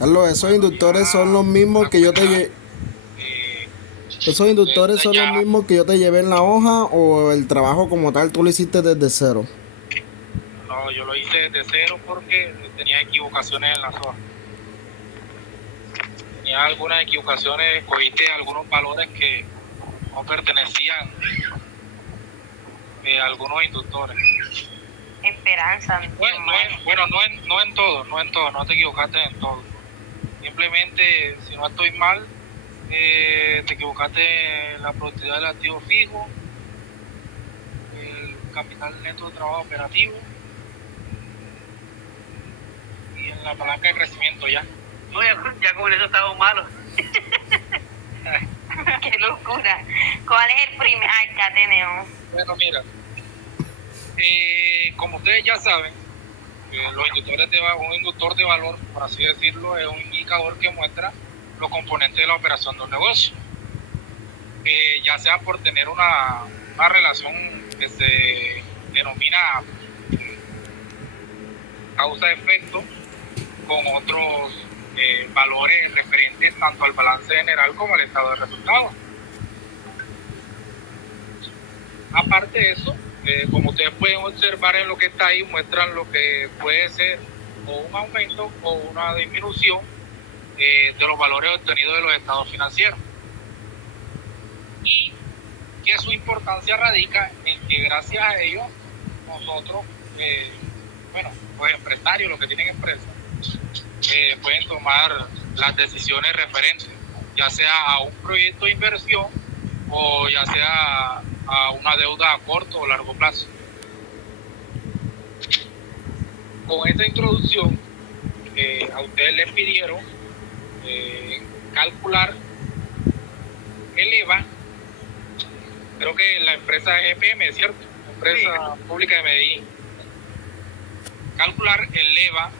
Carlos, esos Bueno, inductores son los para mismos que yo te comenzar, lle- eh, esos inductores ustedes son los ya, mismos que yo te llevé en la hoja o el trabajo como tal tú lo hiciste desde cero. no, yo lo hice desde cero porque tenía equivocaciones en la hojas. Tenía algunas equivocaciones, escogiste algunos valores que no pertenecían a algunos inductores. Esperanza. Bueno, no en todo, no te equivocaste en todo. Simplemente, si no estoy mal, te equivocaste en la productividad del activo fijo, el capital neto de trabajo operativo y en la palanca de crecimiento ya. No, ya con eso estamos malos. Qué locura. ¿Cuál es el primer? Ay, ya tenemos. Bueno, mira, como ustedes ya saben, los inductores un inductor de valor, por así decirlo, es un indicador que muestra los componentes de la operación de un negocio. Ya sea por tener una relación que se denomina causa-efecto con otros valores referentes tanto al balance general como al estado de resultados. Aparte de eso, como ustedes pueden observar en lo que está ahí, muestran lo que puede ser o un aumento o una disminución de los valores obtenidos de los estados financieros. Y que su importancia radica en que gracias a ello nosotros, los empresarios, los que tienen empresas, pueden tomar las decisiones referentes, ya sea a un proyecto de inversión o ya sea a una deuda a corto o largo plazo. Con esta introducción, a ustedes les pidieron calcular el EVA. Creo que la empresa es EPM, ¿cierto? Empresa Pública de Medellín. Calcular el EVA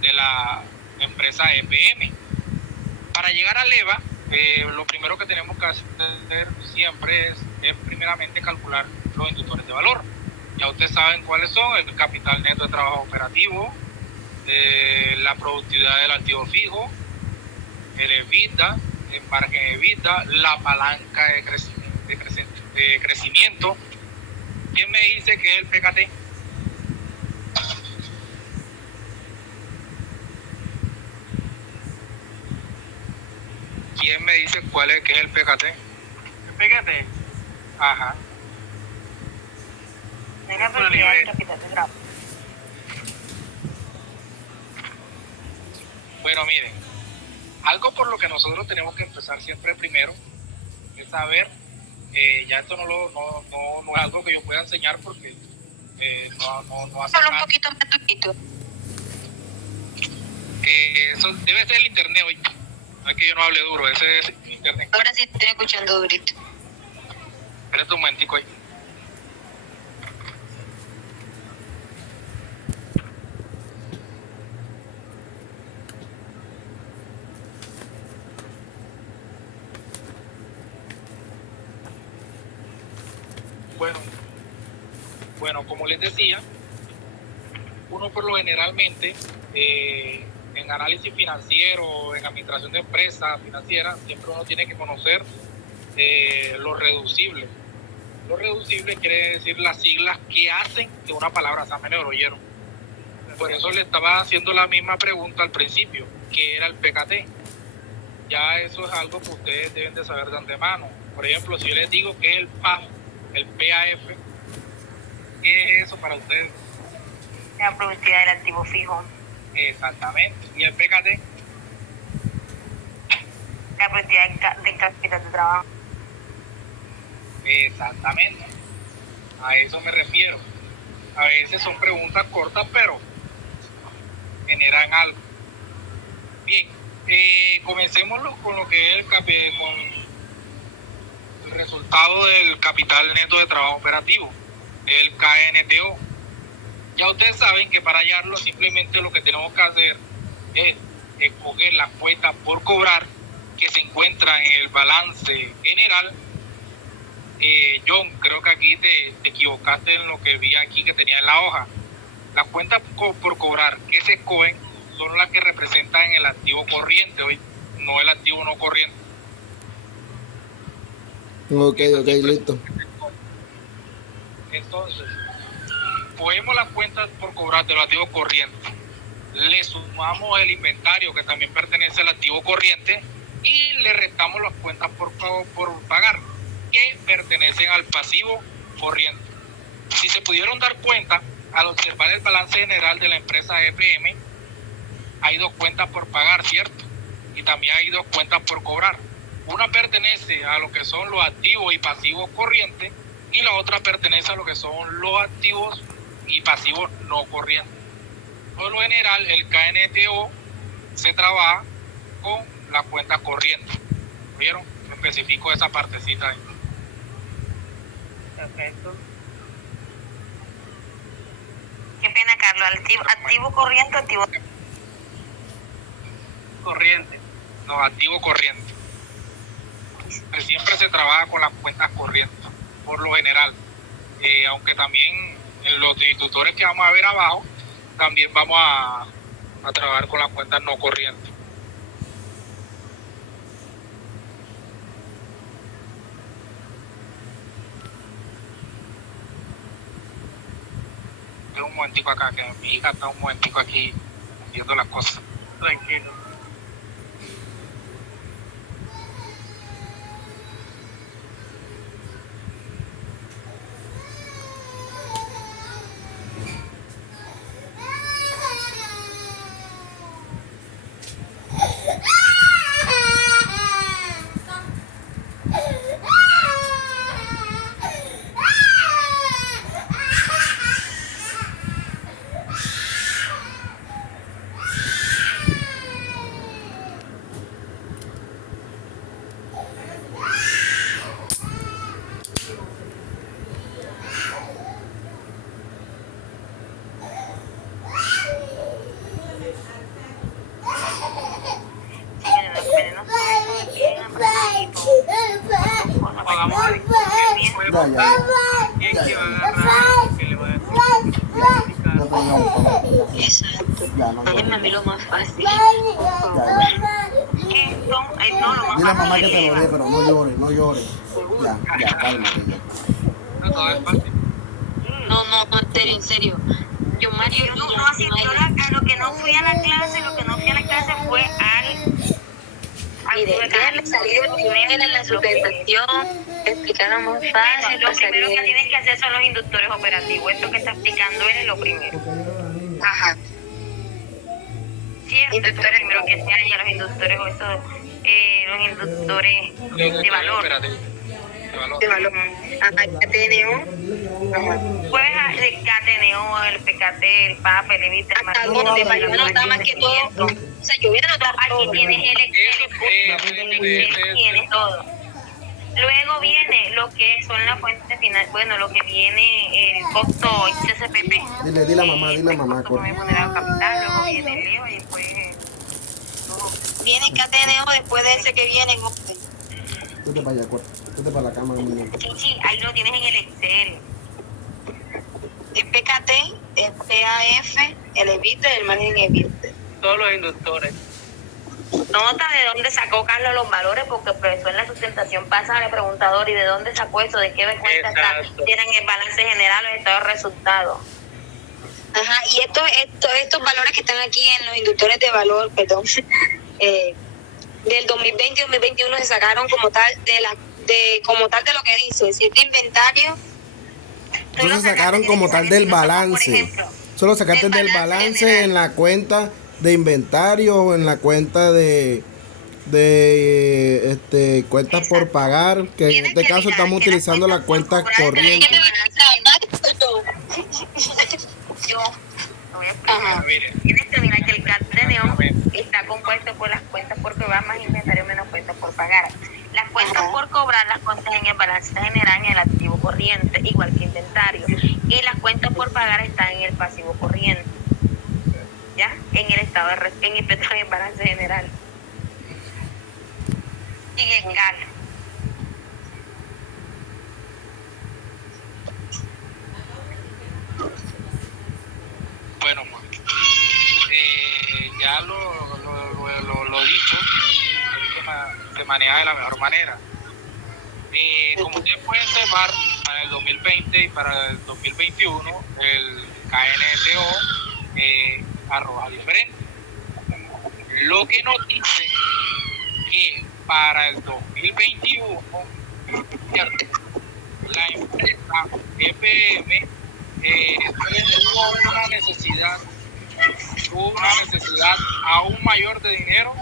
de la empresa EPM. Para llegar al EVA, lo primero que tenemos que hacer siempre es primeramente calcular los inductores de valor. Ya ustedes saben cuáles son: el capital neto de trabajo operativo, la productividad del activo fijo, el EBITDA, el margen de EBITDA, la palanca de crecimiento. ¿Quién me dice que es el PKT? ¿Quién me dice qué es el PKT? ¿El PKT? Ajá. Venga, propiedad del capital de trabajo. Bueno, miren, algo por lo que nosotros tenemos que empezar siempre primero es saber, ya esto no es algo que yo pueda enseñar porque no hace Solo un nada. poquito más tuquito. Eso debe ser el internet hoy. No es que yo no hable duro, ese es el internet. Ahora sí estoy escuchando durito. Espérate un momentico ahí. Bueno, como les decía, uno por lo generalmente en análisis financiero, en administración de empresas financieras, siempre uno tiene que conocer lo reducible. Lo reducible quiere decir las siglas que hacen que una palabra sea menor, ¿oyeron? Por eso le estaba haciendo la misma pregunta al principio, ¿qué era el PKT? Ya eso es algo que ustedes deben de saber de antemano. Por ejemplo, si yo les digo que es el PAF, el PAF, ¿qué es eso para ustedes? La productividad del activo fijo. Exactamente. ¿Y el PKT? La productividad del capital de trabajo. Exactamente. A eso me refiero. A veces son preguntas cortas, pero generan algo. Bien, comencemos con lo que es con el resultado del capital neto de trabajo operativo, el KNTO. Ya ustedes saben que para hallarlo simplemente lo que tenemos que hacer es escoger la cuenta por cobrar que se encuentra en el balance general. John, creo que aquí te equivocaste en lo que vi aquí que tenía en la hoja. Las cuentas por cobrar que se escogen son las que representan el activo corriente, hoy, no el activo no corriente. Ok, listo. Entonces, cogemos las cuentas por cobrar de los activos corrientes, le sumamos el inventario que también pertenece al activo corriente y le restamos las cuentas por pagar que pertenecen al pasivo corriente. Si se pudieron dar cuenta, al observar el balance general de la empresa EPM, hay dos cuentas por pagar, ¿cierto? Y también hay dos cuentas por cobrar. Una pertenece a lo que son los activos y pasivos corrientes y la otra pertenece a lo que son los activos y pasivos no corrientes. Por lo general, el KNTO se trabaja con la cuenta corriente. ¿Vieron? Especifico esa partecita ahí. Perfecto. Qué pena, Carlos. Activo corriente, activo. Corriente. No, activo corriente. Siempre se trabaja con las cuentas corrientes, por lo general. Aunque también en los institutores que vamos a ver abajo, también vamos a trabajar con las cuentas no corrientes. Un momentico acá, que mi hija está un momentico aquí viendo las cosas. Tranquilo. ¿Quién que va a agarrar? ¿Qué le va a decir? Exacto. Déjenme a mí lo más fácil. Esto, no, lo más Dile a mamá fácil que te lo lleva. dé, pero no llores. Ya, cálmate ya. No, todo es fácil. No, en serio. Yo, Mario, no asistió a lo que no fui a la clase, fue mire, déjenme salir de primero en la sustentación, explicaron más fácil. Lo primero que tienen que hacer son los inductores operativos. Esto que está explicando él es lo primero. Ajá. Cierto, esto es lo primero que se haya, los inductores o eso, los inductores de valor. De valor. Ajá, el KTNO. Pues el KTNO, el PKT, el PAP, el EVIT, el marco. De valor no está más que todo. O sea, yo hubiera notado aquí tienes el Excel, tienes todo. Luego viene lo que son las fuentes finales, bueno, lo que viene el costo CCPP. Dile a mamá, Costo remunerado capital, luego viene el Leo y después viene el KTNO después de ese que viene en Open. Vete para allá, vete para la cama, niño. Sí, ahí lo tienes en el Excel. El PKT, el PAF, el EBIT, el margen EBIT. Todos los inductores. Nota de dónde sacó Carlos los valores, porque eso en la sustentación pasa al preguntador y de dónde sacó eso, de qué cuenta está, eran el balance general, los estados de resultados. Ajá, y estos valores que están aquí en los inductores de valor, perdón, del 2020 y 2021 se sacaron como tal de lo que dice, si este inventario. Entonces sacaron como tal del balance. Solo sacaste del balance en la cuenta de inventario o en la cuenta de cuentas por pagar, que en este caso estamos utilizando la cuenta corriente. Tienes que mirar que el KTNO está compuesto por las cuentas por cobrar más inventario menos cuentas por pagar. Las cuentas por cobrar las cuentas en el balance general en el activo corriente, igual que inventario. Y las cuentas por pagar están en el pasivo corriente. ¿Ya? En el estado en el balance general. Sigue, Carlos. Bueno, ya lo dicho, se maneja de la mejor manera. Como ustedes pueden observar, para el 2020 y para el 2021, el KNTO arroja diferente. Lo que nos dice que para el 2021, la empresa EPM tuvo una necesidad aún mayor de dinero.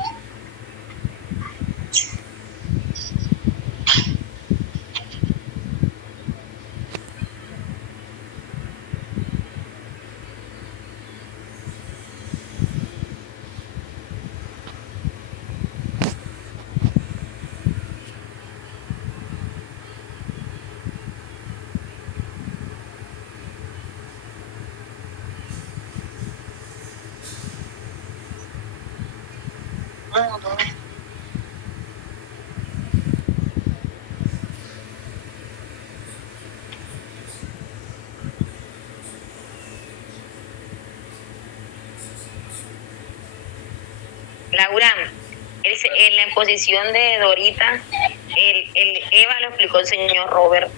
Laura, en la exposición de Dorita, el Eva lo explicó el señor Robert.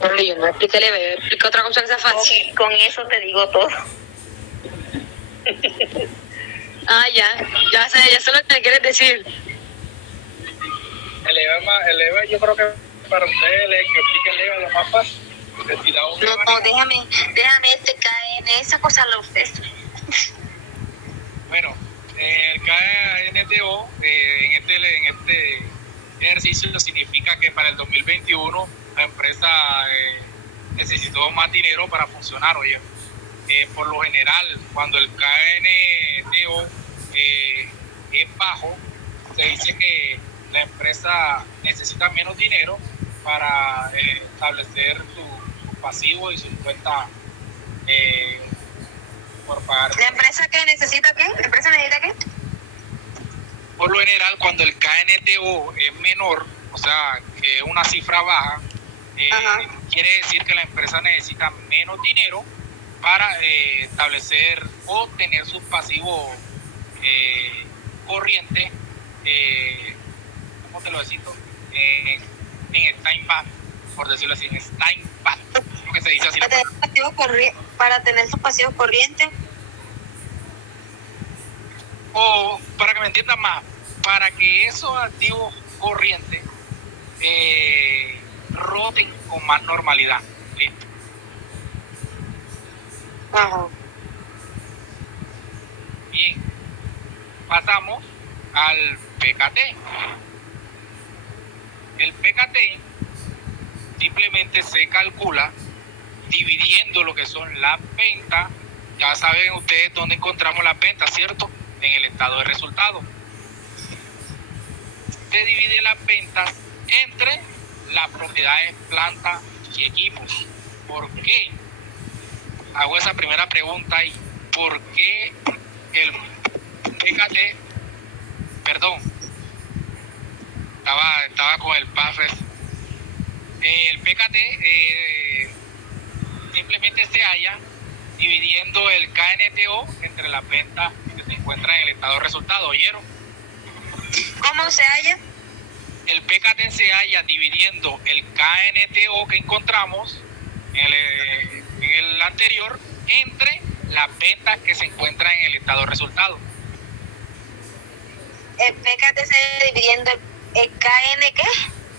Pero yo no expliqué el Eva, yo expliqué otra cosa que sea fácil. Con eso te digo todo. Ya sé lo que me quieres decir. El EVA, yo creo que para ustedes que explique el EVA lo más fácil. No, déjame caer en esa cosa lo usted. Bueno, el KNTO en este ejercicio significa que para el 2021 la empresa necesitó más dinero para funcionar. Oye, por lo general, cuando el KNTO es bajo, se dice que la empresa necesita menos dinero para establecer su pasivo y su cuenta por pagar. ¿La empresa qué necesita qué? ¿La empresa necesita qué? Por lo general, cuando el KNTO es menor, o sea, que es una cifra baja, quiere decir que la empresa necesita menos dinero para establecer o tener sus pasivos corrientes, ¿cómo te lo decido? En stand-by, por decirlo así, en stand-by, que se dice así. Para tener sus pasivos corrientes. O para que me entiendan más, para que esos activos corrientes roten con más normalidad. Listo. Bien, pasamos al PKT. El PKT simplemente se calcula dividiendo lo que son las ventas. Ya saben ustedes dónde encontramos las ventas, ¿cierto? En el estado de resultados. Se divide las ventas entre las propiedades, plantas y equipos. ¿Por qué? Hago esa primera pregunta y ¿por qué el PKT, perdón, estaba con el PAFRES? El PKT simplemente se halla dividiendo el KNTO entre las ventas que se encuentran en el estado de resultados. ¿Oyeron? ¿Cómo se halla? El PKT se halla dividiendo el KNTO que encontramos en el anterior entre las ventas que se encuentran en el estado de resultados. El PKT se halla dividiendo el KN ¿qué?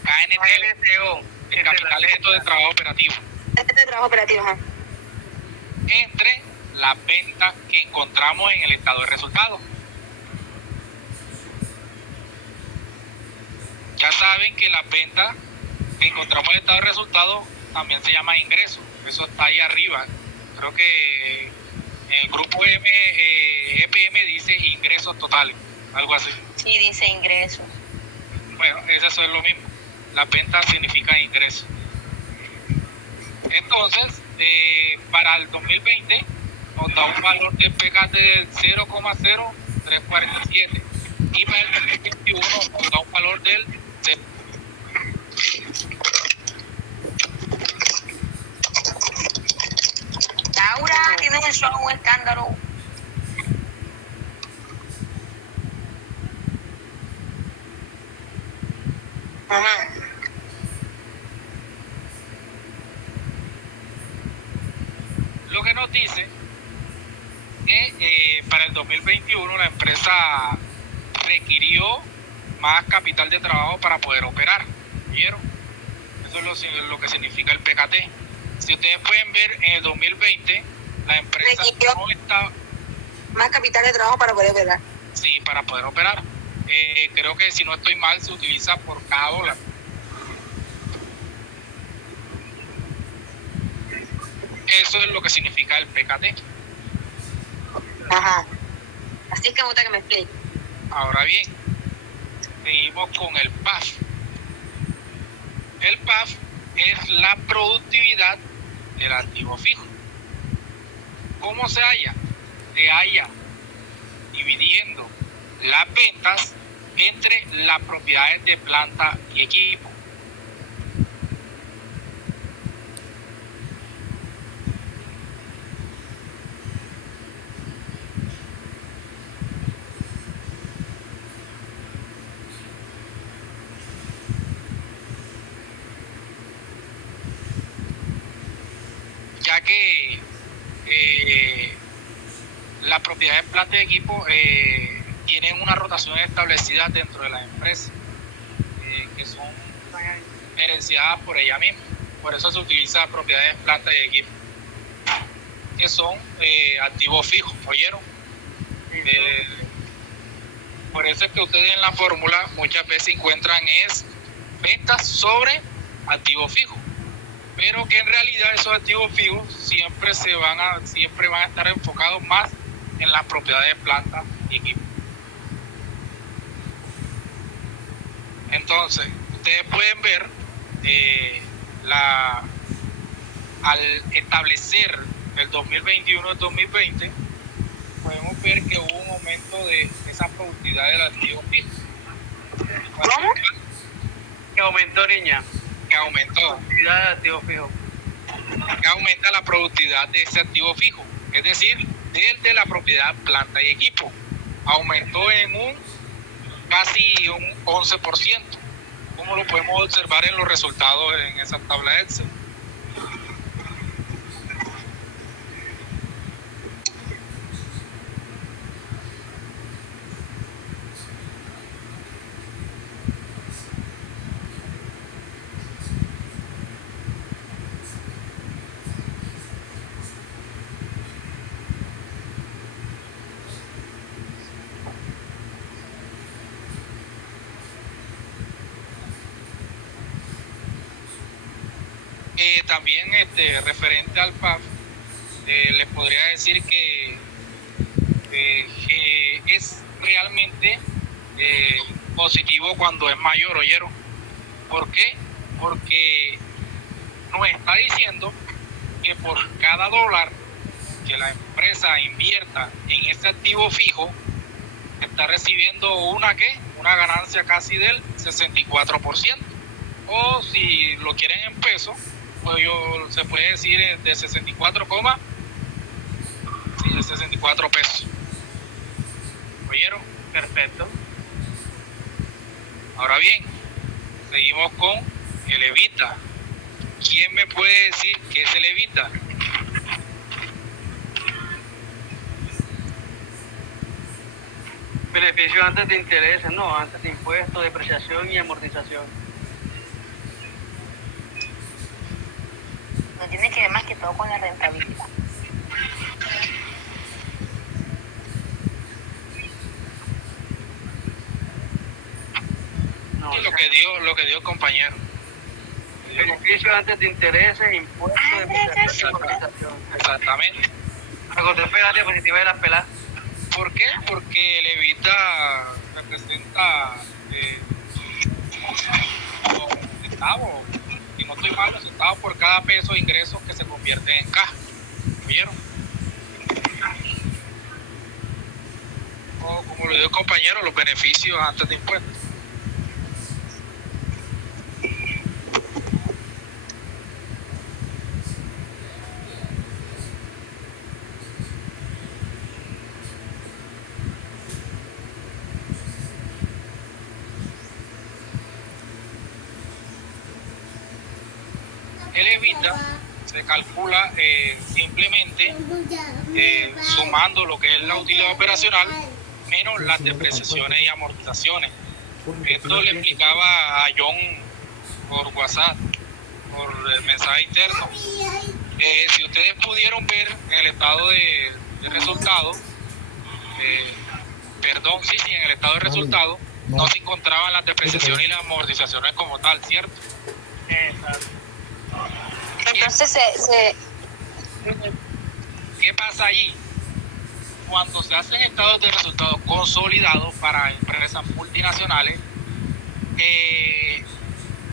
KNTO, el capital neto de trabajo operativo. De trabajo operativo, ajá. Entre las ventas que encontramos en el estado de resultados. Ya saben que las ventas que encontramos en el estado de resultados también se llama ingreso. Eso está ahí arriba. Creo que en el grupo EPM dice ingresos totales, algo así. Sí, dice ingreso. Bueno, eso es lo mismo. Las ventas significan ingresos. Entonces, para el 2020 nos da un valor del PKT del 0,0347 y para el 2021 nos da un valor del 0. Laura, tienes eso un escándalo. Ajá. Lo que nos dice que para el 2021 la empresa requirió más capital de trabajo para poder operar. ¿Vieron? Eso es lo que significa el PKT. Si ustedes pueden ver, en el 2020 la empresa Requirió no está... más capital de trabajo para poder operar. Sí, para poder operar. Creo que si no estoy mal se utiliza por cada dólar. Eso es lo que significa el PKT. Ajá. Así es que me gusta que me explique. Ahora bien, seguimos con el PAF. El PAF es la productividad del activo fijo. ¿Cómo se halla? Se halla dividiendo las ventas entre las propiedades de planta y equipo. Ya que las propiedades de planta y equipo tienen una rotación establecida dentro de la empresa, que son gerenciadas por ella misma. Por eso se utiliza propiedades de planta y equipo, que son activos fijos, ¿oyeron? Por eso es que ustedes en la fórmula muchas veces encuentran es ventas sobre activos fijos, pero que en realidad esos activos fijos siempre van a estar enfocados más en las propiedades de planta y equipo. Entonces, ustedes pueden ver al establecer el 2021 y el 2020, podemos ver que hubo un aumento de esa productividad del activo fijo. ¿Cómo? Que aumentó, niña. Que aumentó. Productividad de activo fijo. Que aumenta la productividad de ese activo fijo, es decir, desde la propiedad planta y equipo. Aumentó en casi un 11%, como lo podemos observar en los resultados en esa tabla Excel. También referente al PAF, les podría decir que es realmente positivo cuando es mayor, ¿oyeron? ¿Por qué? Porque nos está diciendo que por cada dólar que la empresa invierta en ese activo fijo, está recibiendo una ganancia casi del 64%. O si lo quieren en pesos, pues se puede decir de 64 pesos. ¿Oyeron? Perfecto. Ahora bien, seguimos con el evita. ¿Quién me puede decir qué es el evita? Beneficio antes de intereses, no, antes de impuestos, depreciación y amortización. No tiene que ver más que todo con la rentabilidad. No, Y lo que dio el compañero. beneficio antes de intereses, impuestos, depreciación y amortización. Exactamente. La contrapega diapositiva de las pelas. ¿Por qué? Porque el evita representa los centavos, si no estoy mal, los centavos por cada peso de ingresos que se convierten en caja. ¿Vieron? O como lo dijo el compañero, los beneficios antes de impuestos. El EBITDA se calcula simplemente sumando lo que es la utilidad operacional menos las depreciaciones y amortizaciones. Esto le explicaba a John por WhatsApp, por mensaje interno. Si ustedes pudieron ver en el estado de resultado, en el estado de resultado no se encontraban las depreciaciones y las amortizaciones como tal, ¿cierto? Exacto. Entonces ¿Qué pasa allí? Cuando se hacen estados de resultados consolidados para empresas multinacionales,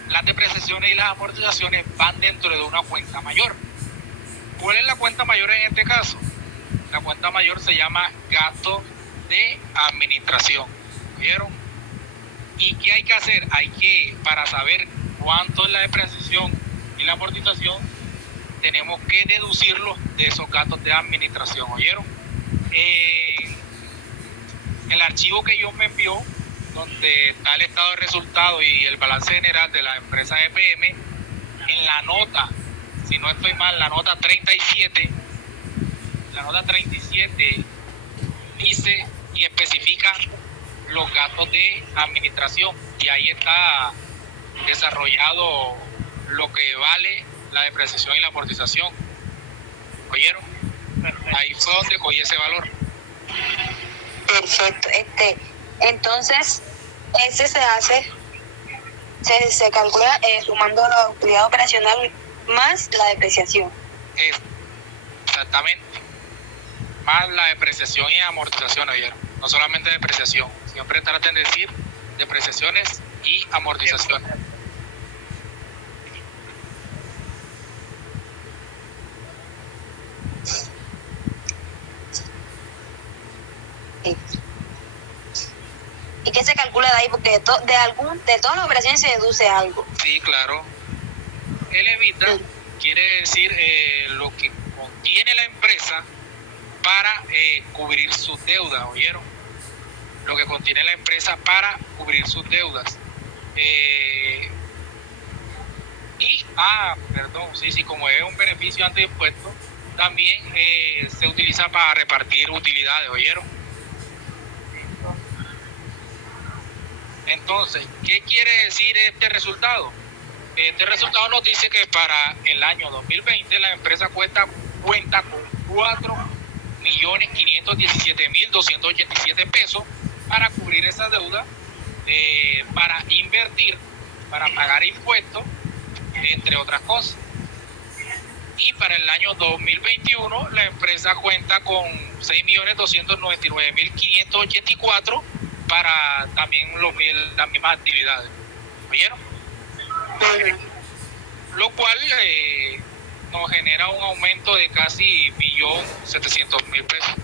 las depreciaciones y las amortizaciones van dentro de una cuenta mayor. ¿Cuál es la cuenta mayor en este caso? La cuenta mayor se llama gasto de administración. ¿Vieron? ¿Y qué hay que hacer? Para saber cuánto es la depreciación y la amortización, tenemos que deducirlos de esos gastos de administración. ¿Oyeron? El archivo que yo me envió, donde está el estado de resultados y el balance general de la empresa EPM, en la nota, si no estoy mal, la nota 37 dice y especifica los gastos de administración, y ahí está desarrollado lo que vale la depreciación y la amortización. ¿Oyeron? Ahí fue donde cogí ese valor. perfecto. Entonces, ese se calcula sumando la utilidad operacional más la depreciación. Exactamente. Más la depreciación y amortización, ¿oyeron? No solamente depreciación. Siempre traten de decir depreciaciones y amortizaciones. Sí. ¿Y qué se calcula de ahí? Porque de todas las operaciones se deduce algo. Sí, claro. El EBITDA quiere decir lo que contiene la empresa para cubrir sus deudas, ¿oyeron? Lo que contiene la empresa para cubrir sus deudas. Como es un beneficio antes de impuestos, también se utiliza para repartir utilidades, ¿oyeron? Entonces, ¿qué quiere decir este resultado? Este resultado nos dice que para el año 2020 la empresa cuenta con 4.517.287 pesos para cubrir esa deuda, para invertir, para pagar impuestos, entre otras cosas. Y para el año 2021 la empresa cuenta con 6.299.584 para también las mismas actividades. ¿Oyeron? Lo cual nos genera un aumento de casi 1.700.000 pesos.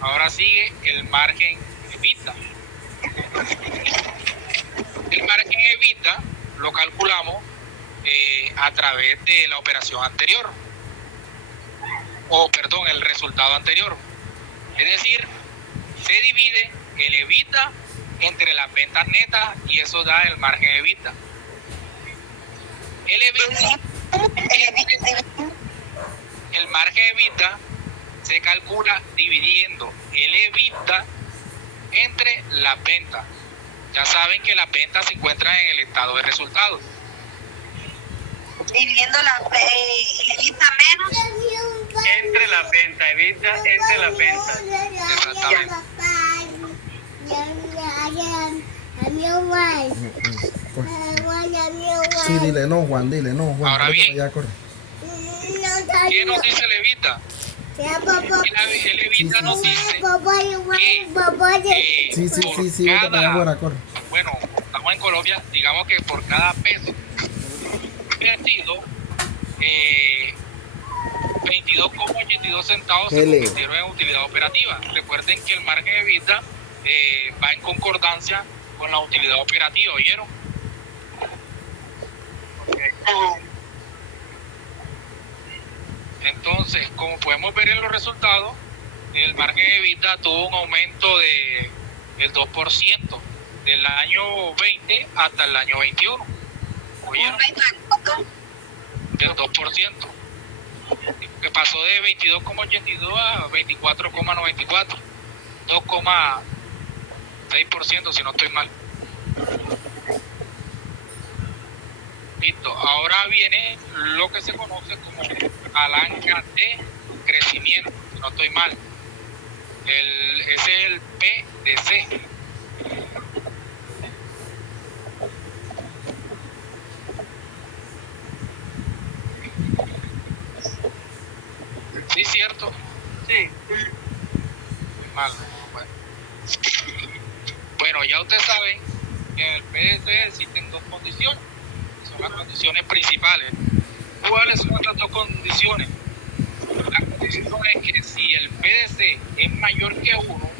Ahora sigue el margen EBITDA. El margen EBITDA lo calculamos a través de la operación anterior, el resultado anterior. Es decir, se divide el EBITDA entre las ventas netas y eso da el margen EBITDA. El margen EBITDA se calcula dividiendo el EBITDA entre las ventas. Ya saben que las ventas se encuentran en el estado de resultados. Dividiendo el EBITDA menos. Entre las ventas, EBITDA entre las ventas. Exactamente. Sí, dile no, Juan. Ahora bien, Ya, corre. ¿qué nos dice el EBITDA? El EBITDA nos dice que Sí, vete para allá afuera, corre. bueno, estamos en Colombia, digamos que por cada peso invertido, 22,82 centavos se convirtieron en utilidad operativa. Recuerden que el margen de EBITDA va en concordancia con la utilidad operativa, ¿oyeron? Entonces, como podemos ver en los resultados, el margen de EBITDA tuvo un aumento del 2% del año 20 hasta el año 21. ¿Oyeron? Del 2%. Que pasó de 22,82 a 24,94. 2,6% si no estoy mal. Listo. Ahora viene lo que se conoce como palanca de crecimiento, si no estoy mal. Ese es el PDC. Sí, cierto. Sí. Mal. Bueno, ya ustedes saben que en el PDC existen dos condiciones. Son las condiciones principales. ¿Cuáles son estas dos condiciones? La condición es que si el PDC es mayor que 1,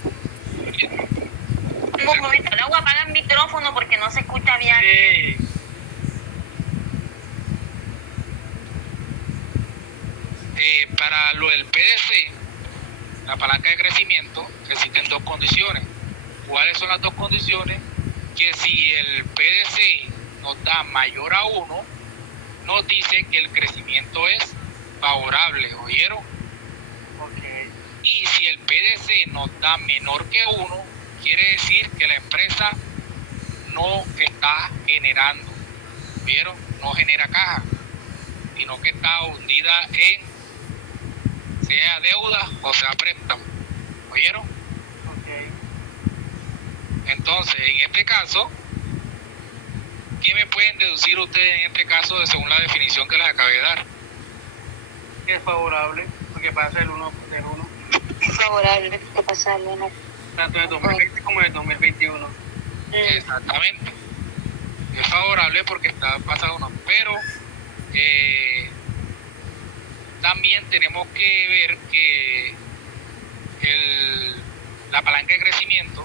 Un momento, le voy a apagar el micrófono porque no se escucha bien. para lo del PDC, la palanca de crecimiento, existen dos condiciones. ¿Cuáles son las dos condiciones? Que si el PDC nos da mayor a 1, nos dice que el crecimiento es favorable, ¿oyeron? Okay. Y si el PDC nos da menor que 1, quiere decir que la empresa no está generando, ¿vieron? No genera caja, sino que está hundida en sea deuda o sea préstamo, ¿oyeron? Okay. Entonces, en este caso, ¿qué me pueden deducir ustedes en este caso según la definición que les acabé de dar? Que es favorable, porque pasa del 1 del 1. Es favorable que pasa el 1. Tanto de 2020 como de 2021. Exactamente. Es favorable porque está pasado uno, pero también tenemos que ver que la palanca de crecimiento,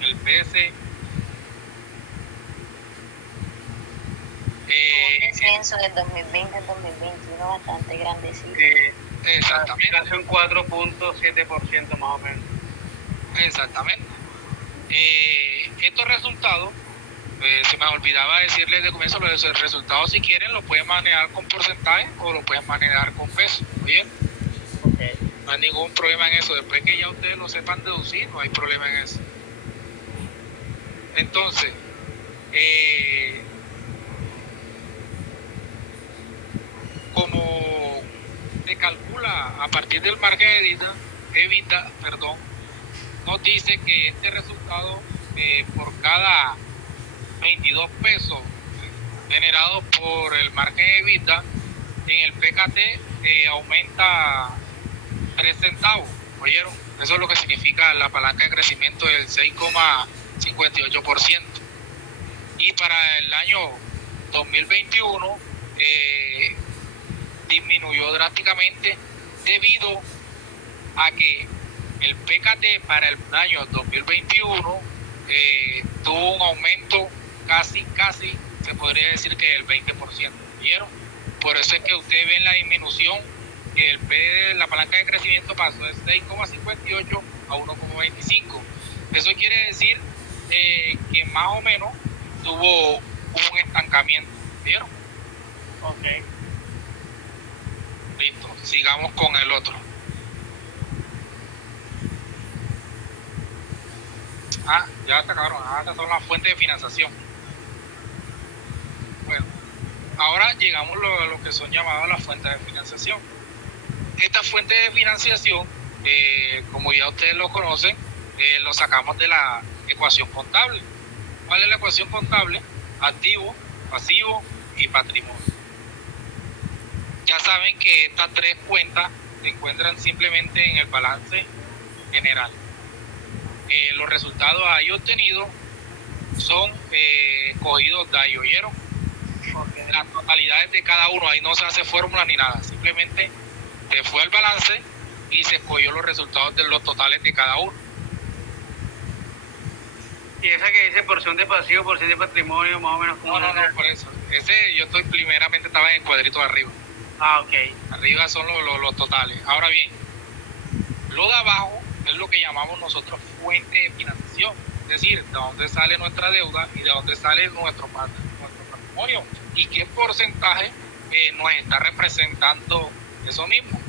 el PDC, Un descenso del 2020 al 2021 bastante grandecito. exactamente. Casi un 4.7% más o menos. Exactamente. Estos resultados, se me olvidaba decirles de comienzo, los resultados si quieren lo pueden manejar con porcentaje o lo pueden manejar con peso, ¿bien? Okay. No hay ningún problema en eso. Después que ya ustedes lo sepan deducir, no hay problema en eso. Entonces, como se calcula a partir del margen de EBITDA, nos dice que este resultado por cada 22 pesos generados por el margen de EBITDA en el PKT aumenta 3 centavos, ¿oyeron? Eso es lo que significa la palanca de crecimiento del 6,58%. Y para el año 2021 disminuyó drásticamente debido a que el PKT para el año 2021 tuvo un aumento casi, se podría decir que del 20%, ¿vieron? Por eso es que ustedes ven la disminución, que la palanca de crecimiento pasó de 6,58 a 1,25. Eso quiere decir que más o menos tuvo un estancamiento, ¿vieron? Ok. Listo, sigamos con el otro. Ya está cabrón. Estas son las fuentes de financiación. Bueno, ahora llegamos a lo que son llamadas las fuentes de financiación. Estas fuentes de financiación, como ya ustedes lo conocen, lo sacamos de la ecuación contable. ¿Cuál es la ecuación contable? Activo, pasivo y patrimonio. Ya saben que estas tres cuentas se encuentran simplemente en el balance general. Los resultados ahí obtenidos son cogidos de ahí, ¿oyeron? Okay. Las totalidades de cada uno, ahí no se hace fórmula ni nada, simplemente se fue el balance y se escogió los resultados de los totales de cada uno. Y esa que dice porción de pasivo, porción de patrimonio, más o menos como... No, por eso. Ese yo estoy primeramente estaba en el cuadrito de arriba. Ok. Arriba son los totales. Ahora bien, lo de abajo es lo que llamamos nosotros fuente de financiación, es decir, de dónde sale nuestra deuda y de dónde sale nuestro patrimonio. patrimonio y qué porcentaje nos está representando eso mismo.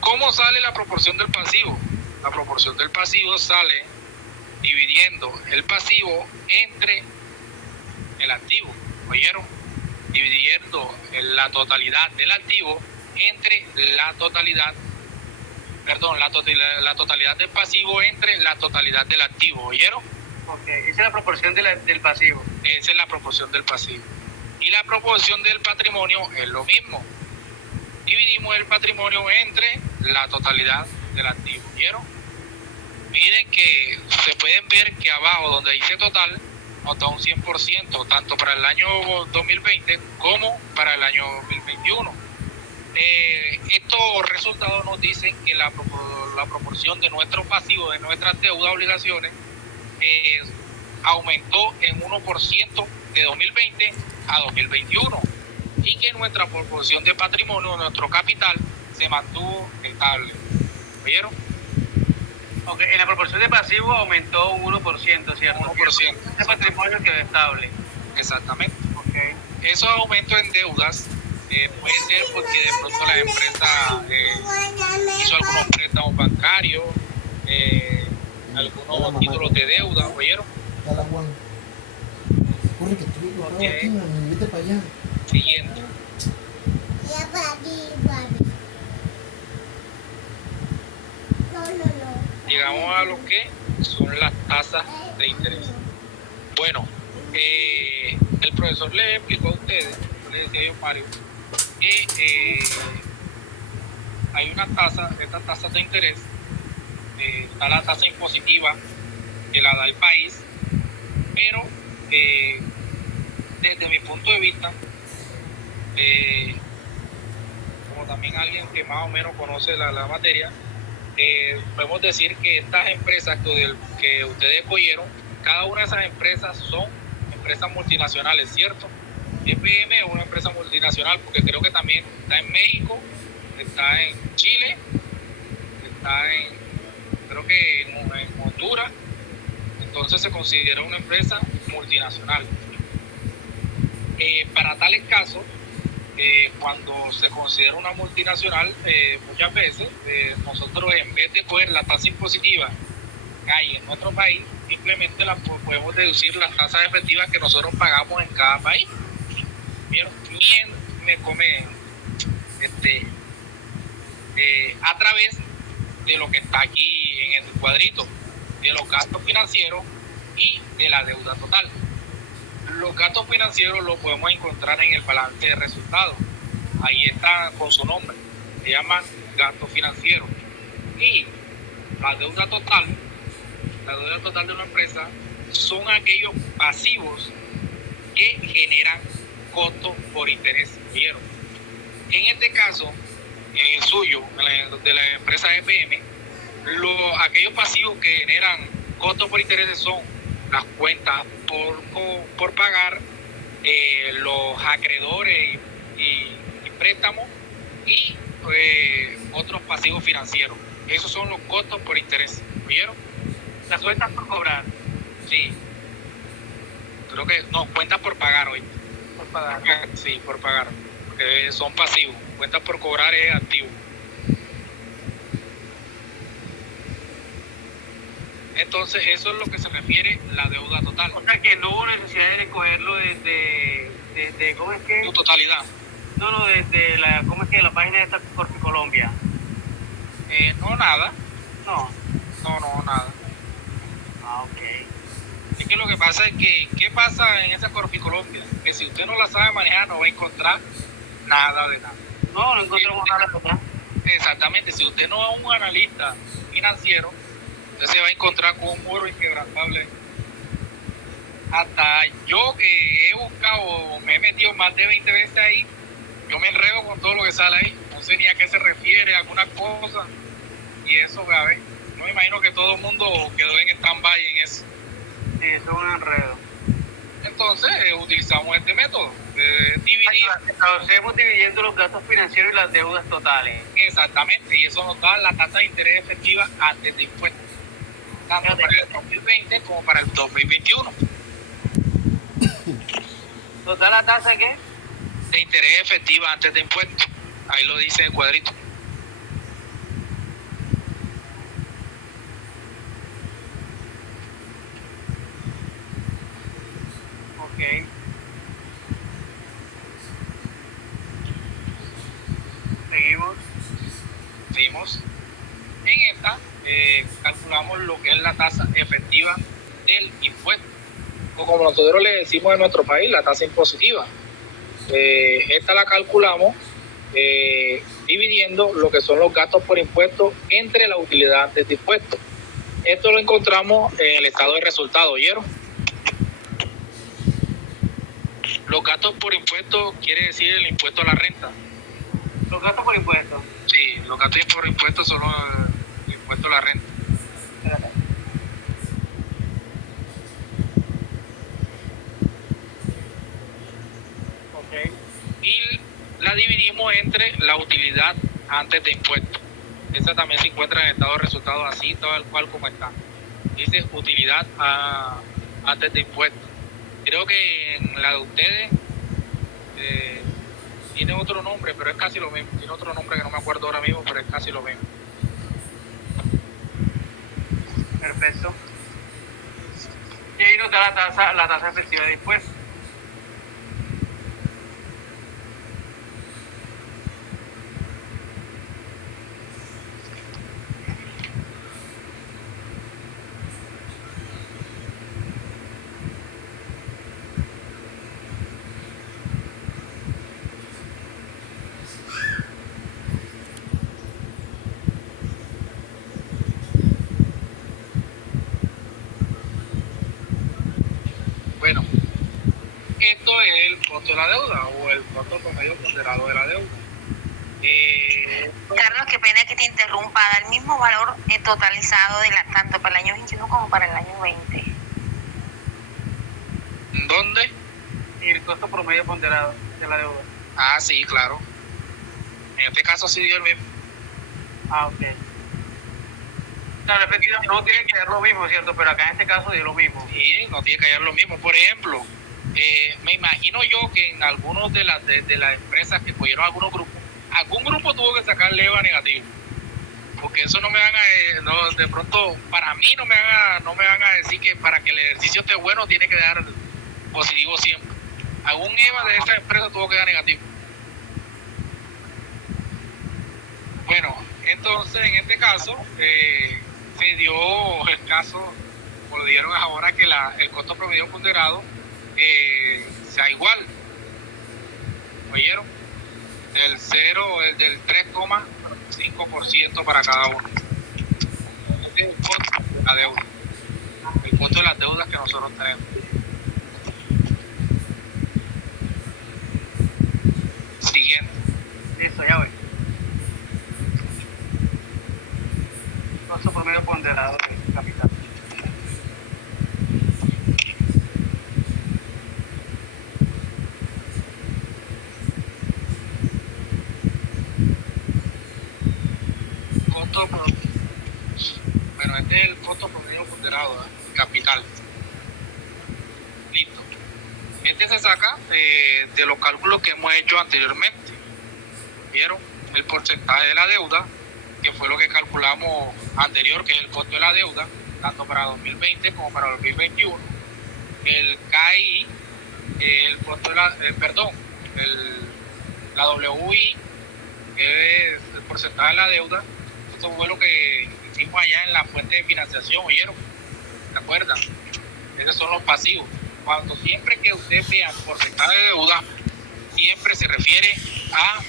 ¿Cómo sale la proporción del pasivo? La proporción del pasivo sale dividiendo el pasivo entre el activo, ¿oyeron? Dividiendo la totalidad del activo entre la totalidad del pasivo entre la totalidad del activo, ¿oyeron? Ok, esa es la proporción del pasivo. Esa es la proporción del pasivo. Y la proporción del patrimonio es lo mismo. Dividimos el patrimonio entre la totalidad del activo, ¿vieron? Miren que se pueden ver que abajo donde dice total, nos da un 100%, tanto para el año 2020 como para el año 2021. Estos resultados nos dicen que la proporción de nuestro pasivo, de nuestras deudas, obligaciones, aumentó en 1% de 2020 a 2021 y que nuestra proporción de patrimonio, nuestro capital, se mantuvo estable. ¿Vieron? Ok, en la proporción de pasivo aumentó un 1%, ¿cierto? 1%. El patrimonio quedó estable. Exactamente. Okay. Esos aumentos en deudas puede ser porque de pronto la empresa hizo algunos préstamos bancarios, algunos títulos de deuda, ¿oyeron? Dale, Juan. Corre que estoy guardado aquí, mami, vete para allá. Siguiente. Llegamos a lo que son las tasas de interés. Bueno, el profesor le explicó a ustedes, yo le decía yo Mario, que hay una tasa, estas tasas de interés, está la tasa impositiva que la da el país, pero desde mi punto de vista, como también alguien que más o menos conoce la materia, podemos decir que estas empresas que ustedes escogieron, cada una de esas empresas son empresas multinacionales, ¿cierto? EPM es una empresa multinacional porque creo que también está en México, está en Chile, está creo que en Honduras, entonces se considera una empresa multinacional. Para tales casos, cuando se considera una multinacional, muchas veces nosotros, en vez de coger la tasa impositiva que hay en nuestro país, simplemente podemos deducir las tasas efectivas que nosotros pagamos en cada país. ¿Vieron? ¿Quién me come a través de lo que está aquí en el cuadrito, de los gastos financieros y de la deuda total? Los gastos financieros los podemos encontrar en el balance de resultados. Ahí está con su nombre. Se llama gasto financiero. Y la deuda total de una empresa son aquellos pasivos que generan costos por interés. ¿Vieron? En este caso, en el suyo, de la empresa EPM, aquellos pasivos que generan costos por intereses son las cuentas por pagar, los acreedores y préstamos y otros pasivos financieros. Esos son los costos por interés. ¿Vieron? Las cuentas por cobrar. Sí. Creo que no, cuentas por pagar hoy. Por pagar. Sí, por pagar. Porque son pasivos. Cuentas por cobrar es activo. Entonces, eso es lo que se refiere a la deuda total. O sea que no hubo necesidad de escogerlo desde ¿cómo es que? Tu totalidad. No, desde ¿cómo es que? La página de esta Corpicolombia. No, nada. No, nada. Ah, ok. Es que lo que pasa es que, ¿qué pasa en esa Corpicolombia? Que si usted no la sabe manejar, no va a encontrar nada de nada. No encontramos nada, ¿verdad? Exactamente. Si usted no es un analista financiero, usted se va a encontrar con un muro inquebrantable. Hasta yo que he buscado, me he metido más de 20 veces ahí, yo me enredo con todo lo que sale ahí. No sé ni a qué se refiere, a alguna cosa. Y eso, ¿sabes? No me imagino que todo el mundo quedó en stand-by en eso. Sí, eso es un enredo. Entonces, utilizamos este método. Dividir. Hacemos dividiendo los gastos financieros y las deudas totales. Exactamente. Y eso nos da la tasa de interés efectiva antes de impuestos. Tanto para el 2020 como para el 2021. ¿Total la tasa qué? de interés efectiva antes de impuestos. Ahí lo dice el cuadrito. Ok. Seguimos. En esta calculamos lo que es la tasa efectiva del impuesto, o como nosotros le decimos en nuestro país, la tasa impositiva. Esta la calculamos dividiendo lo que son los gastos por impuestos entre la utilidad antes de impuestos. Esto lo encontramos en el estado de resultados, ¿oyeron? Los gastos por impuestos quiere decir el impuesto a la renta. ¿Los gastos por impuestos? Sí, los gastos por impuestos son el impuesto a la renta. Ok. Y la dividimos entre la utilidad antes de impuestos. Esa también se encuentra en el estado de resultados así, tal cual como está. Dice utilidad antes de impuestos. Creo que en la de ustedes tiene otro nombre, pero es casi lo mismo. Tiene otro nombre que no me acuerdo ahora mismo, pero es casi lo mismo. Perfecto. Y ahí nos da la tasa efectiva de impuestos. Bueno, esto es el costo de la deuda o el costo promedio ponderado de la deuda. Carlos, qué pena que te interrumpa. Da el mismo valor totalizado de tanto para el año 21 como para el año 20. ¿Dónde? Y el costo promedio ponderado de la deuda. Ah, sí, claro. En este caso sí dio el mismo. Ah, ok. Claro, efectivamente no tiene que dar lo mismo, ¿cierto? Pero acá en este caso dio lo mismo. Sí, no tiene que hallar lo mismo. Por ejemplo, me imagino yo que en algunos de las empresas que cogieron algunos grupos, algún grupo tuvo que sacar leva negativo. Porque eso no me van a, de pronto, para mí no me van a decir que para que el ejercicio esté bueno tiene que dar positivo siempre. Algún EVA de esa empresa tuvo que dar negativo. Bueno, entonces en este caso se dio el caso, como lo dieron ahora, que el costo promedio ponderado sea igual. ¿Oyeron? Del 3,5% para cada uno. Este es el costo de la deuda. El costo de las deudas que nosotros tenemos. Siguiente. Listo, ya voy. Costo promedio ponderado de capital. Bueno, este es el costo promedio ponderado, capital. Listo. Este se saca de los cálculos que hemos hecho anteriormente. ¿Vieron? El porcentaje de la deuda, que fue lo que calculamos anterior, que es el costo de la deuda, tanto para 2020 como para 2021. El KI, el costo de la WI, que es el porcentaje de la deuda. Esto fue lo que hicimos allá en la fuente de financiación, ¿oyeron? ¿Se acuerdan? Esos son los pasivos. Cuando siempre que usted vea porcentaje de deuda, siempre se refiere a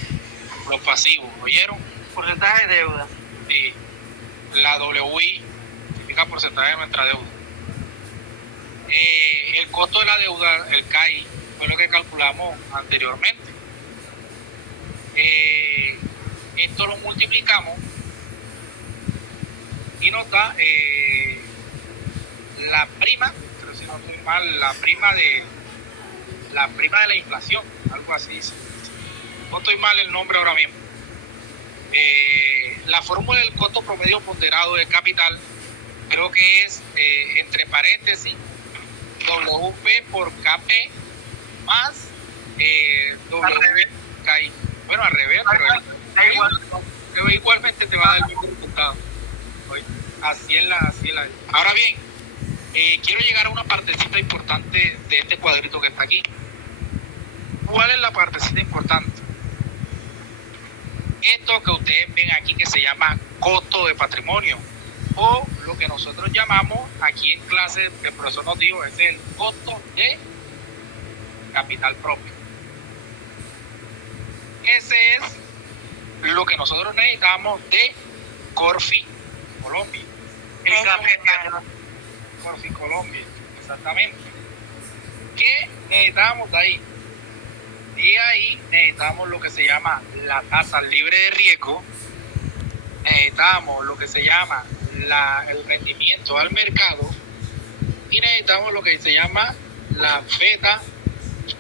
los pasivos, ¿oyeron? Porcentaje de deuda. Sí. La WI significa porcentaje de nuestra deuda. El costo de la deuda, el CAI, fue lo que calculamos anteriormente. Esto lo multiplicamos y nos da la prima, pero si no estoy mal, la prima de la inflación, algo así. No estoy mal el nombre ahora mismo. La fórmula del costo promedio ponderado de capital creo que es entre paréntesis WP por KP más bueno, al revés, pero igualmente te va a dar el mismo resultado. Oye, así es la. Ahora bien, quiero llegar a una partecita importante de este cuadrito que está aquí. ¿Cuál es la partecita importante? Esto que ustedes ven aquí que se llama costo de patrimonio, o lo que nosotros llamamos aquí en clase, el profesor nos dijo, es el costo de capital propio. Ese es lo que nosotros necesitamos de Corfi Colombia. El Corfi Colombia, exactamente. ¿Qué necesitamos de ahí? Y ahí necesitamos lo que se llama la tasa libre de riesgo, necesitamos lo que se llama el rendimiento al mercado y necesitamos lo que se llama la beta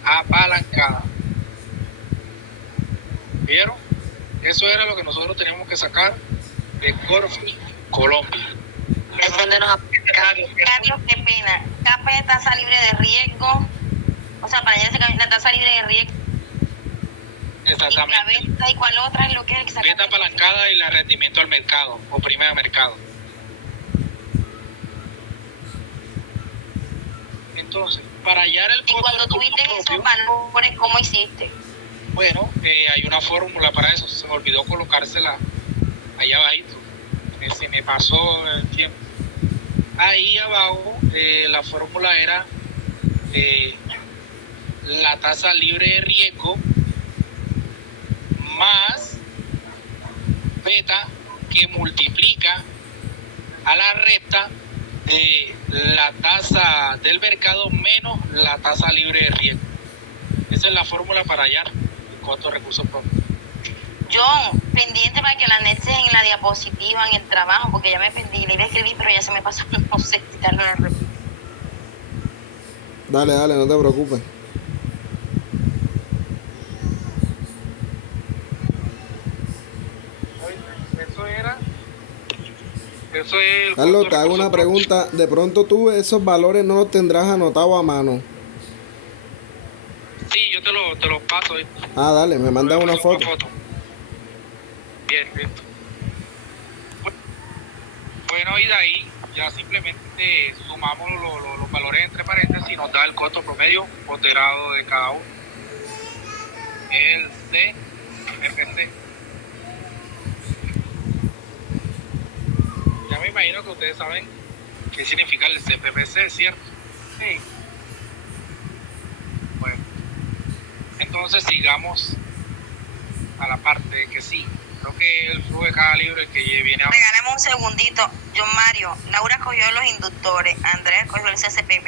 apalancada. ¿Vieron? Eso era lo que nosotros teníamos que sacar de Corfi Colombia. Es donde nos aplica. Carlos, qué pena. Capa de tasa libre de riesgo. O sea, para allá se la tasa libre de riesgo. Exactamente. Y la venta, ¿y cuál otra es lo que es exactamente? Beta apalancada y la rendimiento al mercado o prima de mercado. Entonces, para hallar el Y costo cuando del tuviste costo esos propio, valores, ¿cómo hiciste? bueno, hay una fórmula para eso. Se me olvidó colocársela allá abajito. Se me pasó el tiempo. Ahí abajo la fórmula era la tasa libre de riesgo más beta que multiplica a la resta de la tasa del mercado menos la tasa libre de riesgo. Esa es la fórmula para hallar el costo de recursos propios. John, pendiente para que la anexes en la diapositiva, en el trabajo, porque ya me perdí, le iba a escribir, pero ya se me pasó, no sé, darle una repito. Dale, no te preocupes. Eso es el Carlos, costo te de hago una recursos propios. pregunta. De pronto tú esos valores no los tendrás anotados a mano. Sí, yo te lo paso. Ah, dale, me mandas una foto. Bien, listo. Bueno, y de ahí ya simplemente sumamos los valores entre paréntesis y nos da el costo promedio ponderado de cada uno. El CPC. Ya me imagino que ustedes saben qué significa el CPC, ¿cierto? Sí. Bueno, entonces sigamos a la parte que sí. Creo que el flujo de cada libro el que viene a... Regálame un segundito, John Mario. Laura cogió los inductores, Andrés cogió el CCPP.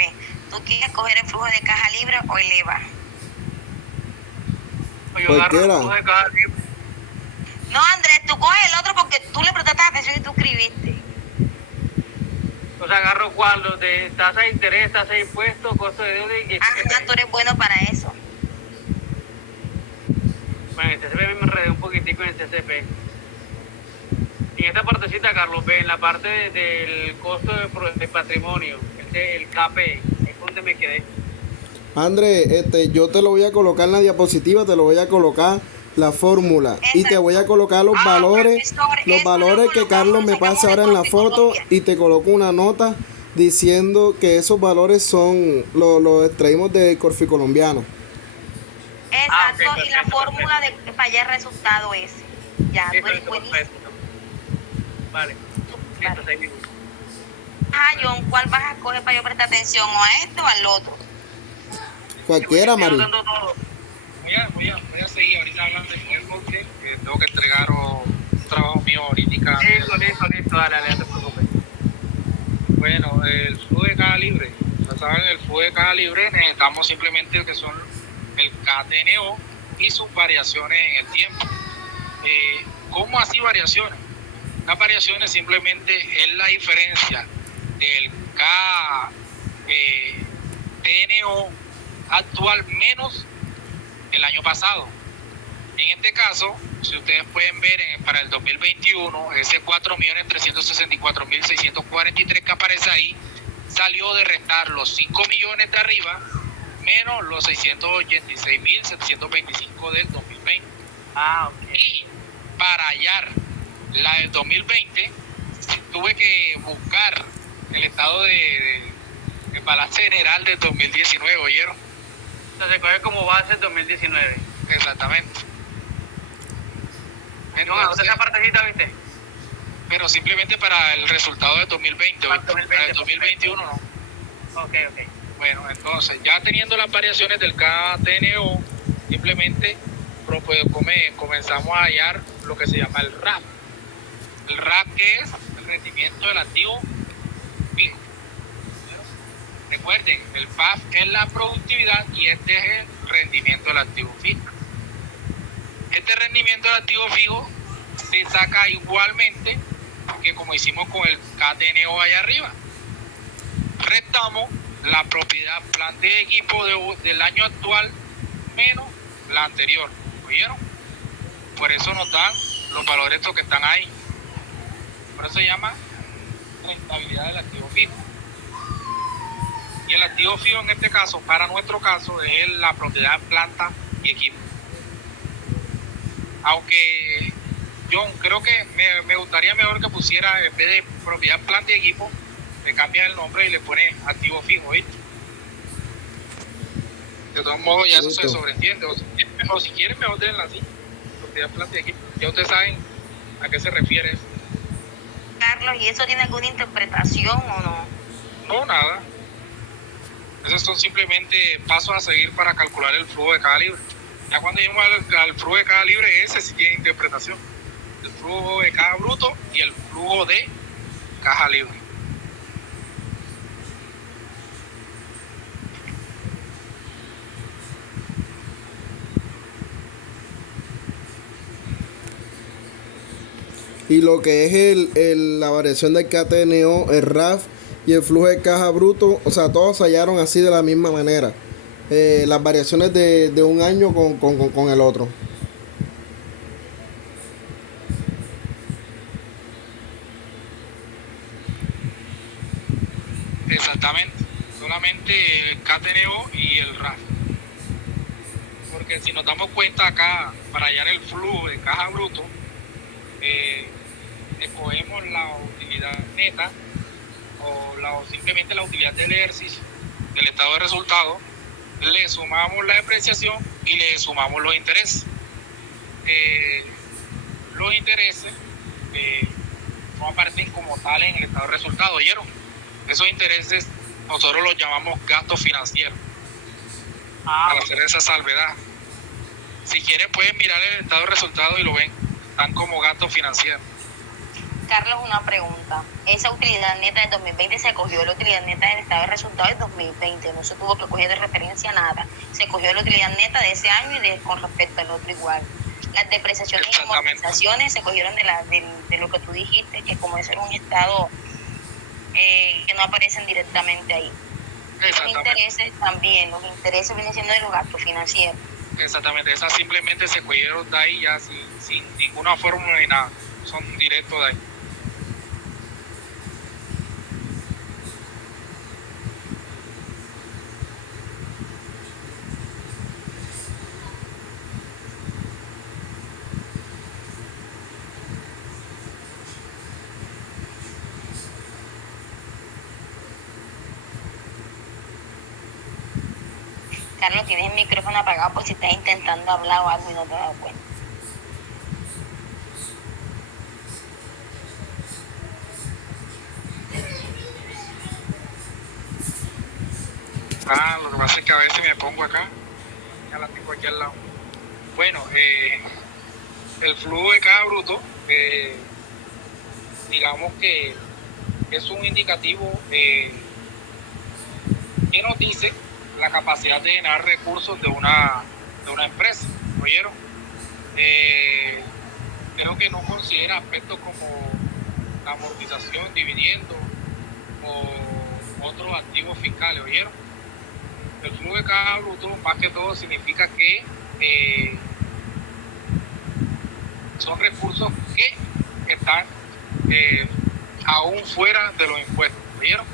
¿Tú quieres coger el flujo de caja libre o el EVA? Yo agarro el Cualquiera. flujo de cada libro. No, Andrés, tú coges el otro porque tú le prestaste atención y tú escribiste. O sea, agarro cuál, los de tasa de interés, tasa de impuestos, costo de deuda y... Ah, tú eres bueno para eso. Bueno, en el CCP me enredé un poquitico en el CCP. Y en esta partecita, Carlos, ve, en la parte del costo de patrimonio, el KP, es donde me quedé. André, yo te lo voy a colocar en la diapositiva, te lo voy a colocar la fórmula y te voy a colocar los valores, que Carlos me pase ahora en la foto y te coloco una nota diciendo que esos valores son los extraímos de Corfi Colombiano. Exacto, Ok, y la perfecto, fórmula de para allá el resultado ese. Ya, tú eres buenísimo. Perfecto. Vale. Entonces ahí mismo. Ah, John, ¿cuál vas a escoger para yo prestar atención? ¿O a este o al otro? Cualquiera, Estoy Mari. anotando todo. Voy a seguir ahorita hablando de porque tengo que entregar un trabajo mío ahorita. Listo, dale, no te preocupes. Bueno, el flujo de caja libre. Ya saben, el flujo de caja libre necesitamos simplemente que son el KTNO y sus variaciones en el tiempo. ¿Cómo así variaciones? Las variaciones simplemente es la diferencia del KTNO actual menos el año pasado. En este caso, si ustedes pueden ver para el 2021, ese 4.364.643 que aparece ahí, salió de restar los 5 millones de arriba menos los 686.725 del 2020. Ok. Y para hallar la del 2020, tuve que buscar el estado de balance general del 2019, ¿oyeron? Entonces se coge como base el 2019. Exactamente. No, esa partecita, ¿viste? Pero simplemente para el resultado del 2020, Para el 2020, para el 2021 no. Ok. Bueno, entonces ya teniendo las variaciones del KTNO, simplemente comenzamos a hallar lo que se llama el RAP. El RAP, que es el rendimiento del activo fijo. Recuerden, el PAF es la productividad y este es el rendimiento del activo fijo. Este rendimiento del activo fijo se saca igualmente que como hicimos con el KTNO allá arriba. Restamos la propiedad, planta y equipo del año actual menos la anterior. ¿Oyeron? Por eso nos dan los valores estos que están ahí. Por eso se llama rentabilidad del activo fijo. Y el activo fijo en este caso, para nuestro caso, es la propiedad, planta y equipo. Aunque John, creo que me gustaría mejor que pusiera, en vez de propiedad, planta y equipo, le cambias el nombre y le pones activo fijo, ¿viste? De todos modos ya eso se sobreentiende. O si quieren mejor denla así, propiedad, planta y equipo. Ya ustedes saben a qué se refiere eso. Carlos, ¿y eso tiene alguna interpretación o no? No, nada. Esos son simplemente pasos a seguir para calcular el flujo de cada libre. Ya cuando lleguemos al flujo de cada libre, ese sí tiene interpretación. El flujo de caja bruto y el flujo de caja libre. Y lo que es la variación del KTNO, el RAF y el flujo de caja bruto, o sea, todos se hallaron así de la misma manera. Las variaciones de un año con el otro. Exactamente. Solamente el KTNO y el RAF. Porque si nos damos cuenta acá, para hallar el flujo de caja bruto, escogemos la utilidad neta o simplemente la utilidad del ejercicio del estado de resultado, le sumamos la depreciación y le sumamos los intereses. Los intereses no aparecen como tal en el estado de resultado, ¿oyeron? Esos intereses nosotros los llamamos gastos financieros, para hacer esa salvedad. Si quieren pueden mirar el estado de resultado y lo ven, están como gastos financieros. Carlos, una pregunta. Esa utilidad neta del 2020 se cogió la utilidad neta del estado de resultados del 2020. No se tuvo que coger de referencia nada. Se cogió la utilidad neta de ese año y con respecto al otro igual. Las depreciaciones y amortizaciones se cogieron de lo que tú dijiste, que como es un estado que no aparecen directamente ahí. Los intereses también, los intereses vienen siendo de los gastos financieros. Exactamente, esas simplemente se cogieron de ahí ya sin ninguna fórmula ni nada. Son directos de ahí. Carlos, tienes el micrófono apagado por si estás intentando hablar o algo y no te das cuenta. Lo que pasa es que a veces me pongo acá, ya la tengo aquí al lado. Bueno, el flujo de caja bruto, digamos que es un indicativo que nos dice la capacidad de generar recursos de una empresa, ¿oyeron? Creo que no considera aspectos como la amortización, dividendo o otros activos fiscales, ¿oyeron? El flujo de caja bruto más que todo significa que son recursos que están aún fuera de los impuestos, ¿oyeron?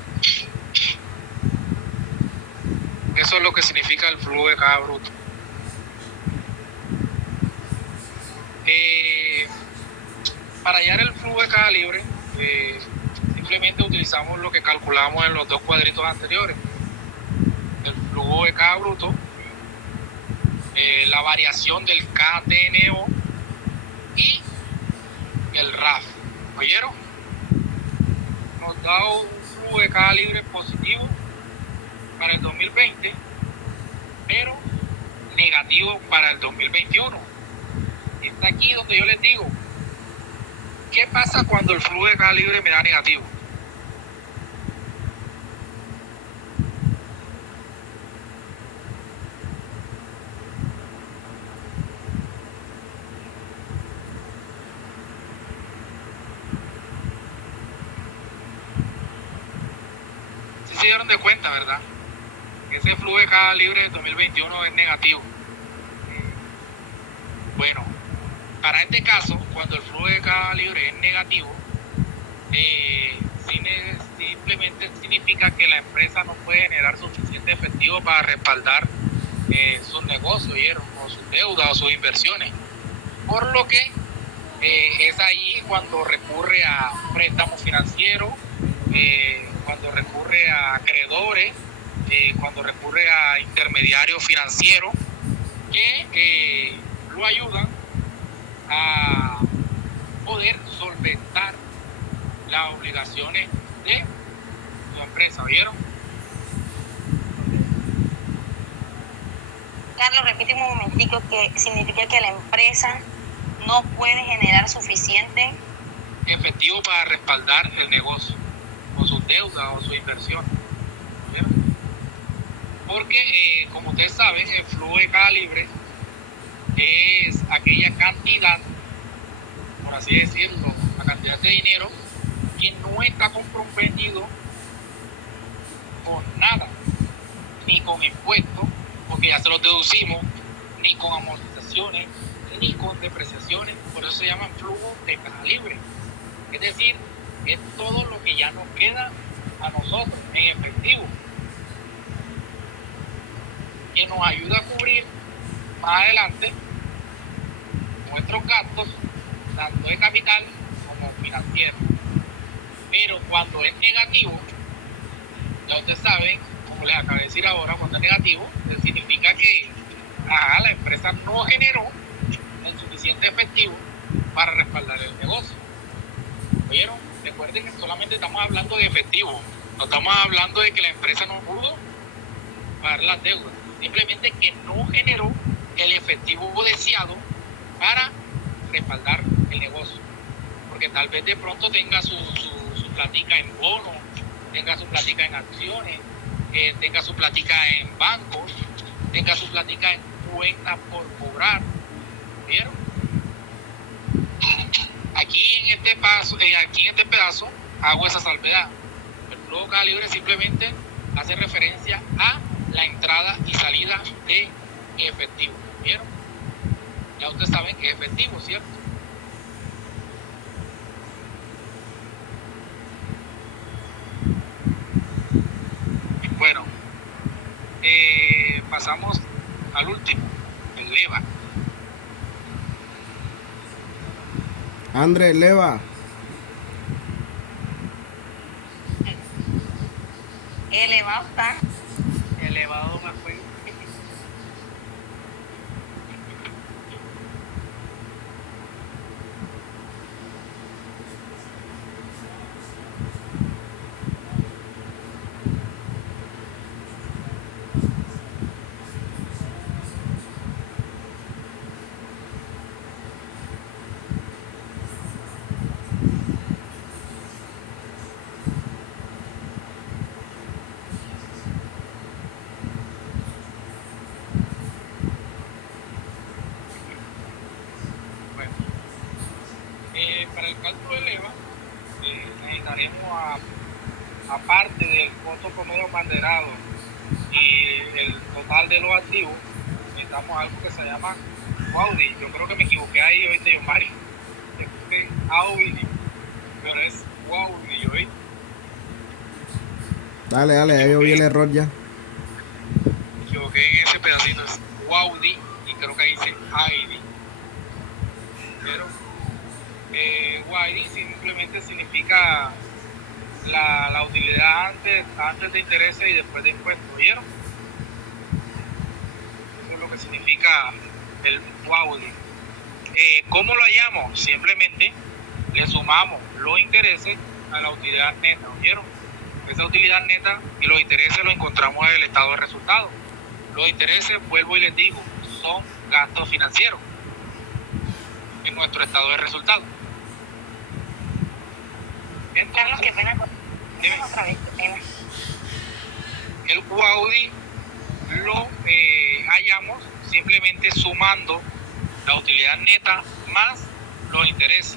Eso es lo que significa el flujo de caja bruto. Para hallar el flujo de caja libre, simplemente utilizamos lo que calculamos en los dos cuadritos anteriores. El flujo de caja bruto, la variación del KTNO y el RAF. ¿Oyeron? Nos da un flujo de caja libre positivo para el 2020, pero negativo para el 2021. Está aquí donde yo les digo, ¿qué pasa cuando el flujo de caja libre me da negativo? Si se dieron de cuenta, ¿verdad? Ese flujo de caja libre de 2021 es negativo. Bueno, para este caso, cuando el flujo de caja libre es negativo, simplemente significa que la empresa no puede generar suficiente efectivo para respaldar sus negocios, o sus deudas o sus inversiones. Por lo que es ahí cuando recurre a préstamos financieros, cuando recurre a acreedores, cuando recurre a intermediarios financieros que lo ayudan a poder solventar las obligaciones de su empresa. ¿Vieron? Carlos, repíteme un momentico, que significa que la empresa no puede generar suficiente efectivo para respaldar el negocio o sus deudas o su inversión. ¿Vieron? Porque como ustedes saben, el flujo de caja libre es aquella cantidad, por así decirlo, la cantidad de dinero que no está comprometido con nada, ni con impuestos, porque ya se los deducimos, ni con amortizaciones, ni con depreciaciones. Por eso se llama flujo de caja libre. Es decir, es todo lo que ya nos queda a nosotros en efectivo, que nos ayuda a cubrir más adelante nuestros gastos, tanto de capital como financieros. Pero cuando es negativo, ya ustedes saben, como les acabo de decir ahora, cuando es negativo, significa que la empresa no generó el suficiente efectivo para respaldar el negocio. ¿Oyeron? Recuerden que solamente estamos hablando de efectivo, no estamos hablando de que la empresa no pudo pagar las deudas, simplemente que no generó el efectivo deseado para respaldar el negocio, porque tal vez de pronto tenga su platica en bonos, tenga su platica en acciones, tenga su platica en bancos, tenga su platica en cuentas por cobrar. ¿Vieron? Aquí en este pedazo hago esa salvedad. El flujo de caja libre simplemente hace referencia a la entrada y salida de efectivo. ¿Vieron? Ya ustedes saben que es efectivo, ¿cierto? Bueno, pasamos al último, el leva. Andrés, leva. elevado está. Elevado me fue. Bueno, para el cálculo de leva necesitaremos, aparte del costo promedio ponderado y el total de los activos, necesitamos algo que se llama Audi. Yo creo que me equivoqué ahí, oíste, yo, Mario. Es Audi, pero es Audi, oíste. Dale, ya yo vi el error ya. YD. Pero YD simplemente significa la utilidad antes de intereses y después de impuestos, ¿vieron? Eso es lo que significa el YD. ¿Cómo lo hallamos? Simplemente le sumamos los intereses a la utilidad neta, ¿vieron? Esa utilidad neta y los intereses los encontramos en el estado de resultados. Los intereses, vuelvo y les digo, son gastos financieros en nuestro estado de resultados. Carlos, qué pena. Dime. Otra vez, qué pena. El UAUDI lo hallamos simplemente sumando la utilidad neta más los intereses.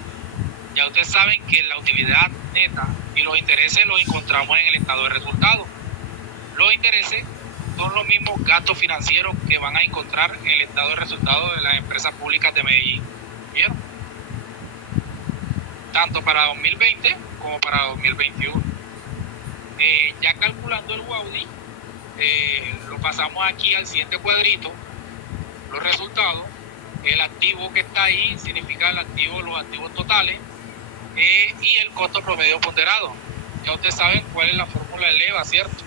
Ya ustedes saben que la utilidad neta y los intereses los encontramos en el estado de resultados. Los intereses son los mismos gastos financieros que van a encontrar en el estado de resultados de las empresas públicas de Medellín. ¿Vieron? Tanto para 2020 como para 2021. Ya calculando el UAUDI, lo pasamos aquí al siguiente cuadrito, los resultados. El activo que está ahí significa los activos totales y el costo promedio ponderado. Ya ustedes saben cuál es la fórmula del EVA, ¿cierto?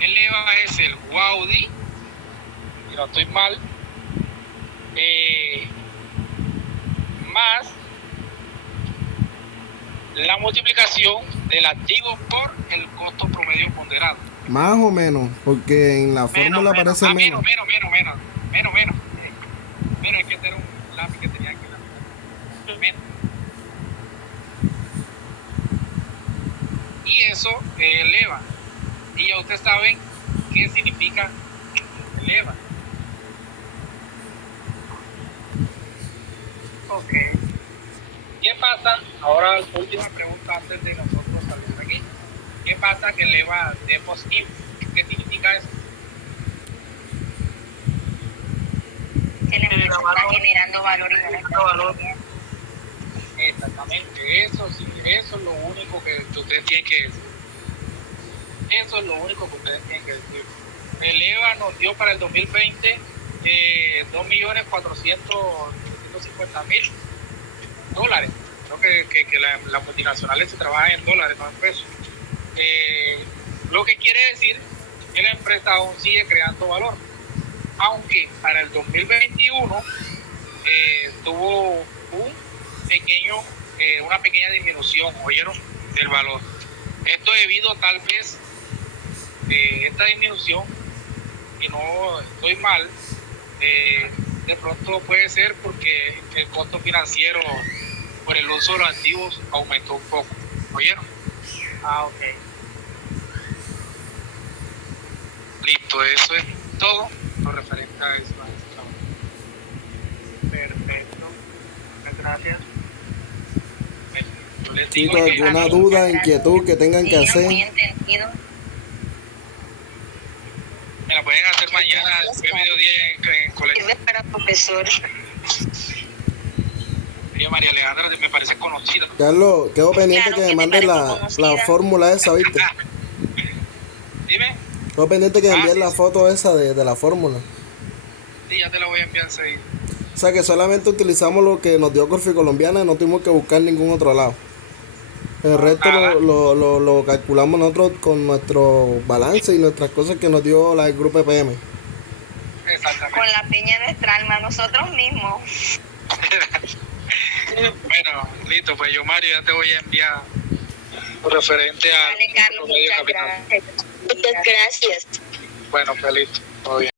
El EVA es el UAUDI, si no estoy mal, más la multiplicación del activo por el costo promedio ponderado. Más o menos, porque en la fórmula aparece menos. Menos. Hay que tener un lápiz que tenía aquí. Menos. Y eso eleva. Y ya ustedes saben qué significa eleva. Ok. ¿Qué pasa? Ahora, última pregunta antes de nosotros salir de aquí. ¿Qué pasa que eleva de positivo? ¿Qué significa eso? Que la empresa está generando valor y no le está valor. Exactamente, eso sí, eso es lo único que ustedes tienen que decir. Eso es lo único que ustedes tienen que decir. El EVA nos dio para el 2020 $2.450.000. Creo que las multinacionales se trabajan en dólares, no en pesos. Lo que quiere decir que la empresa aún sigue creando valor, aunque para el 2021 tuvo una pequeña disminución, ¿oyeron? Del valor. Esto debido tal vez esta disminución, y no estoy mal, de pronto puede ser porque el costo financiero por el uso de los activos aumentó un poco, ¿oyeron? Ok. Listo, eso es todo lo referente a eso. Perfecto. Muchas gracias. Yo les digo Chicos, alguna duda, inquietud que tengan que Sí, hacer. muy entendido. me la pueden hacer mañana después de mediodía en colegio. Sirve para profesor. Oye, María Alejandra me parece conocida. Carlos, quedo pendiente Claro que me que me mandes parece la conocida. fórmula esa, ¿viste? Dime. Quedo pendiente que me envíes Sí, la sí. foto esa de la fórmula. Sí, ya te la voy a enviar enseguida. O sea que solamente utilizamos lo que nos dio Corfi Colombiana, no tuvimos que buscar ningún otro lado. El resto Nada. lo calculamos nosotros con nuestro balance y nuestras cosas que nos dio el grupo EPM. Exactamente. Con la peña de nuestra alma, nosotros mismos. Bueno, listo, pues yo, Mario, ya te voy a enviar referente a Dale, Carlos, promedio muchas capital. gracias. Muchas gracias. Bueno, pues listo, todo bien.